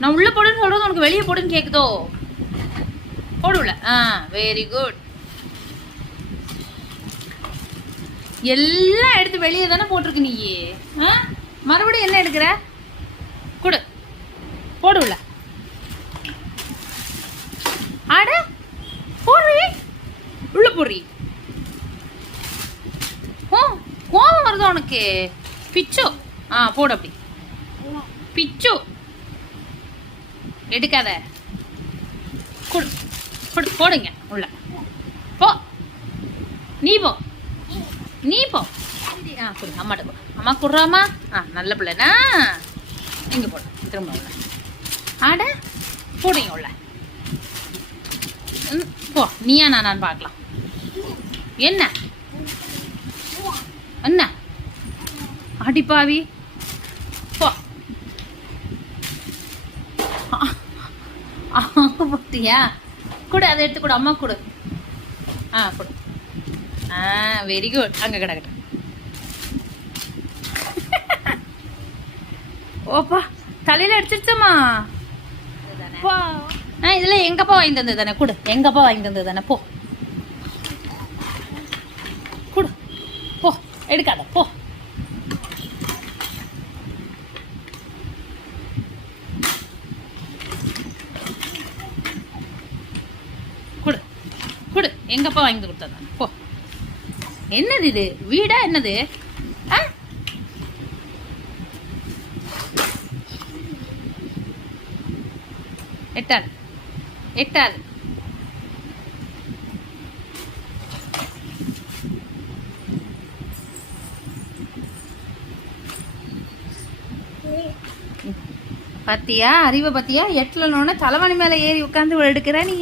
நான் உள்ள போடுன்னு சொல்றது உனக்கு வெளியே போடுன்னு கேக்குதோ? போடுல. Very good. எல்லாம் எடுத்து வெளியே தானே போட்டிருக்கு நீ. மறுபடியும் என்ன எடுக்கிற? கொடு. போடுல. ஆட போடுறி. உள்ள போடுறி. கோவம் வருது உனக்கு. பிச்சு. போடு அப்படி. பிச்சு எடுக்காத. போடுங்க உள்ள. போ நீ போ. நீ போ. கொடு அம்மாட்ட கொடு. அம்மா கொடுறாமா. நல்ல பிள்ளைனா இங்க போடு. திரும்ப உள்ள. ஆட போடுங்க உள்ள. போ. நீயா நான் பார்க்கலாம். என்ன என்ன அடிப்பாவி. போ. போட்டியா? கொடு. அதை எடுத்து கொடு. அம்மா கொடு. கொடு. Very good. அங்க கிடக்கட்டும். ஓப்பா தலையில அடிச்சிருச்சம்மா. இதுல எங்கப்பா வாங்கி தந்தது தானே. கொடு. எங்கப்பா வாங்கி தந்தது தானே. போ கொடு. போ எடுக்காத. போ. கொடு. கொடு. எங்கப்பா வாங்கி கொடுத்தா போ. என்னது இது? வீடா என்னது? எட்டாது. எட்டாது. பத்தியா? அறிவை பத்தியா? எட்டுலன்னு தலைவணி மேல ஏறி உட்காந்து எடுக்கிற நீ.